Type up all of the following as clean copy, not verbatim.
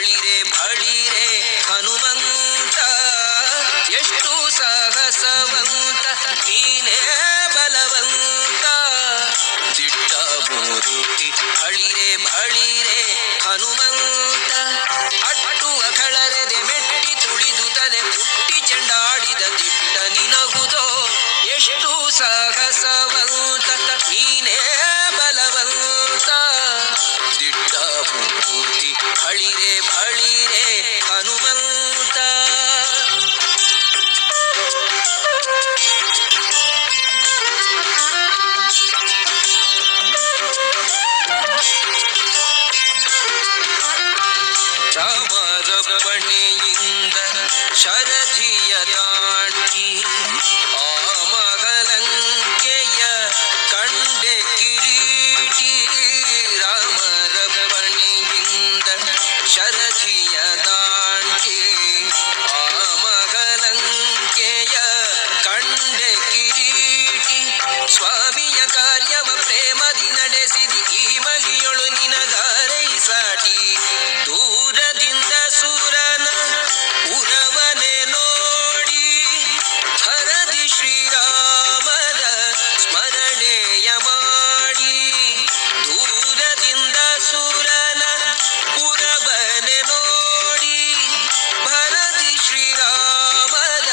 ಬಳಿರೆ ಬಳಿರೆ ಹನುಮಂತ ಎಷ್ಟು ಸಾಹಸವಂತ ನೀನೇ ಬಲವಂತ ದಿಟ್ಟ ಮೂರುತಿ ಬಳಿರೆ ಬಳಿರೆ ಹನುಮಂತ ಅಟ್ಟುವ ಕಳರೆದೆ ಮೆಟ್ಟಿ ತುಳಿದು ತಲೆ ಪುಟ್ಟಿ ಚೆಂಡಾಡಿದ ದಿಟ್ಟ ನಿನಗುದೋ ಎಷ್ಟು ಸಾಹಸವಂತ ನೀನೇ ಬಲವಂತ ದಿಟ್ಟ ಮೂರ್ತಿ ಬಳಿರೆ ಬಳಿರೆ ಹನುಮಂತ ರಾಮರಪ್ಪಣೆಯಿಂದ ಶರಧಿಯ ದಾಟಿ ಆ ಮಗಲಂಕೆಯ ಕಂಡೆ ಕಿರೀಟಿ ರಾಮರಪ್ಪಣೆಯಿಂದ ಶರಧಿಯ ದಾಟಿ ಆ ಮಗಲಂಕೆಯ ಕಂಡೆ ಕಿರೀಟಿ ಸ್ವಾಮಿಯ ಕಾರ್ಯವ ಪ್ರೇಮದಿ ನಡೆಸಿದಿ ಈ ಮಗಿಯೊಳು ನಿನಗಾರೈ ಸಾಟಿ ದೂರದಿಂದ ಸೂರನ ಉರವನೆ ನೋಡಿ ಹರದಿ ಶ್ರೀರಾಮನ ಸ್ಮರಣೆಯ ಮಾಡಿ ದೂರದಿಂದ ಸೂರನ ಉರವನೆ ನೋಡಿ ಭರದಿ ಶ್ರೀರಾಮನ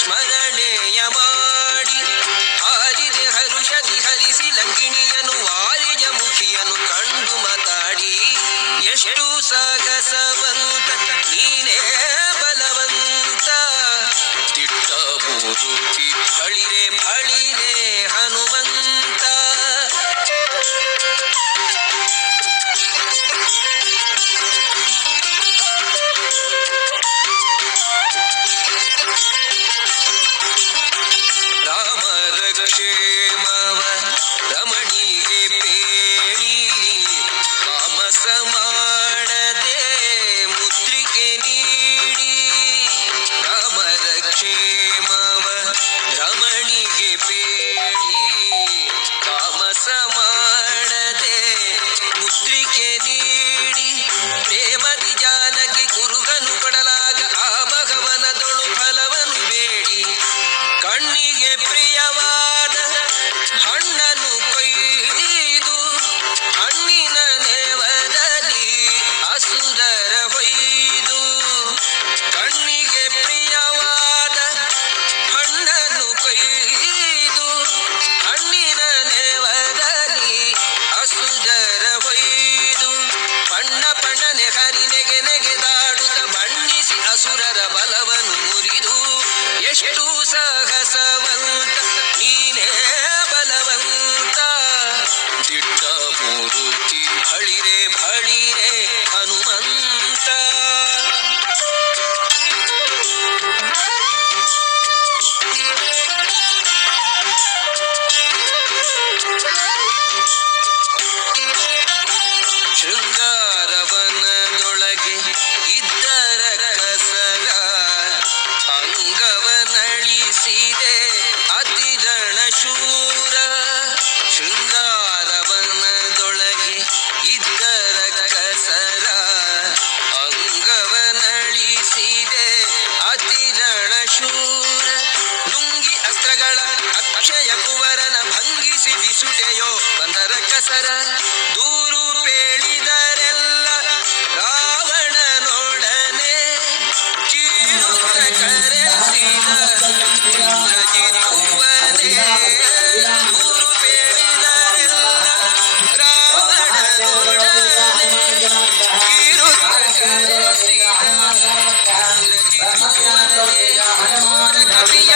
ಸ್ಮರಣೆಯ ಮಾಡಿ ಹಾರಿದೆ ಹರುಷದಿ ಹರಿಸಿ ಲಂಕಿಣಿಯನು ವಾರಿಜ ಮುಖಿಯನು ಕಂಡು ಮಾತಾಡಿ ಎಷ್ಟು ಸಾಗಸವಂತ ನೀನೇ ಬಲವಂತ ದಿಟ್ಟ ಮೂರುತಿ ಬಳಿರೆ ಬಳಿರೆ ಹನುಮಂತ ರಾಮರ ಕ್ಷೇಮವ ರಮಣಿಗೆ ಪೇಳಿ ಮಾಮಸ ಮಾಡದೆ ಮುದ್ರಿಕೆ ನೀಡಿ ರಾಮರ ಕ್ಷೇಮವ ರಮಣಿಗೆ ಪೇಳಿ ತಾಮಸ ಮಾಡದೆ ಮುದ್ರಿಕೆ ನೀಡಿ ಪ್ರೇಮದಿ ಜಾನಕಿ ಕುರುಗನು ಕೊಡಲಾಗ ಆ ಭಗವನದೊಳು ಫಲವನು ಬೇಡಿ ಕಣ್ಣಿಗೆ ಪ್ರಿಯವಾದ ಹಣ್ಣನು ಕೊಯ್ದು ಹಣ್ಣಿನ ನೇವದಲ್ಲಿ ಅಸುರರ ಹೊಯ್ದು ಕಣ್ಣಿಗೆ ಪ್ರಿಯವಾದ ಹಣ್ಣನು ಕೊಯ್ದು ಹಣ್ಣಿನ ನೇವದಲ್ಲಿ ಅಸುರರ ಹೊಯ್ದು ಬಣ್ಣ ಬಣ್ಣನೆ ಹರಿನೆಗೆ ನೆಗೆದಾಡುತ್ತ ಬಣ್ಣಿಸಿ ಅಸುರರ ಬಲವನ್ನು ಮುರಿದು ಎಷ್ಟು ಸಾಹಸವಂತ ನೀನೇ ಬಲವಂತ ದಿಟ್ಟ ಮೂರುತಿ ಬಳಿರೆ ಬಳಿರೆ ಹನುಮಂತ ಶೃಂಗಾರವನದೊಳಗೆ ಇದ್ದರ ಕಸರ ಅಂಗವನಳಿಸಿದೆ ಅತಿರಣ ಶೂರ ಶೃಂಗಾರವನದೊಳಗೆ ಇದ್ದರ ಕಸರ ಅಂಗವನಳಿಸಿದೆ ಅತಿರಣ ಶೂರ ಲುಂಗಿ ಅಸ್ತ್ರಗಳ ಅಕ್ಷಯ ಕುವರನ ಭಂಗಿಸಿ ಬಿಸುಟೆಯೋ ಬಂದರ ಕಸರ ದೂರು ಪೇಳಿದರೆಲ್ಲ ರಾವಣನೊಡನೆ ಚೀರುತ್ತ ಕರೆಸಿದ ಇಂದ್ರಜಿತುವನೇ ದೂರು ಪೇಳಿದರೆಲ್ಲ ರಾವಣನೊಡನೆ ಚೀರುತ್ತ ಕರೆಸಿದ ಇಂದ್ರಜಿತುವನೇ ಕವಿಯ